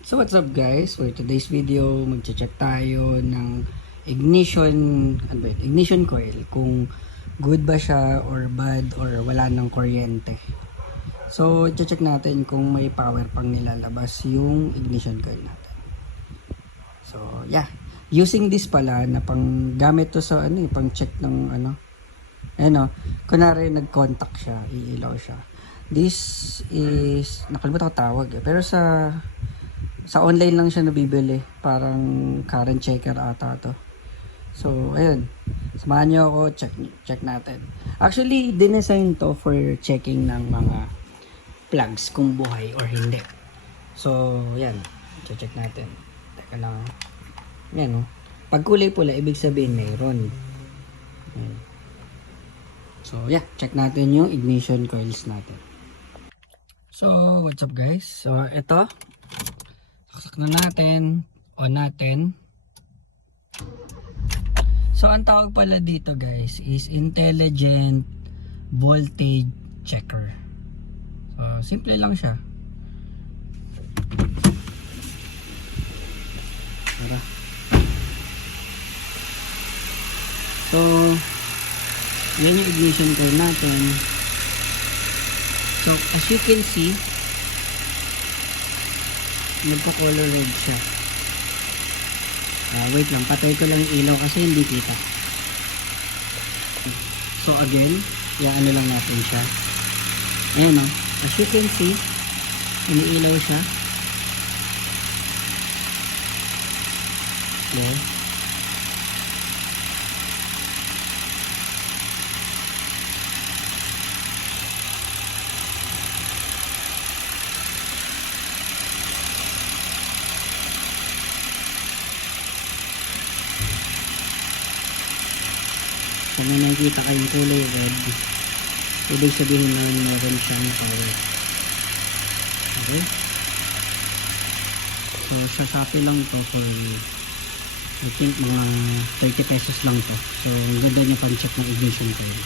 So what's up guys? For today's video, magche-check tayo ng ignition, ignition coil kung good ba siya or bad or wala ng kuryente. So check natin kung may power pang nilalabas yung ignition coil natin. So yeah, using this pala na pang gamit to sa pang check ng kunwari nag-contact siya, iilaw siya. This is, nakalimutan ko tawag pero sa online lang siya nabibili, parang current checker ata to. So ayun, samahan nyo ako, check natin. Actually dinesign to for checking ng mga plugs kung buhay or hindi. So yan, check natin. Teka lang, yan pag kulay pula ibig sabihin mayroon. So yeah, check natin yung ignition coils natin. So what's up guys, so ito saksak na natin, on natin. So ang tawag pala dito guys is intelligent voltage checker. So simple lang siya. Diba? So yan yung ignition coil natin. So as you can see, nagpo-color red siya. Wait lang, patay ko lang ilaw kasi hindi kita. So again, ano lang natin siya. Ayan as you can see, iniilaw siya. Okay. Kung may nakikita kayong kulay red, ibig sabihin na meron siyang power. Okay? So sa Shopee lang ito for I think mga 30 pesos lang to. So ganda niyo pang check ng ignition coil.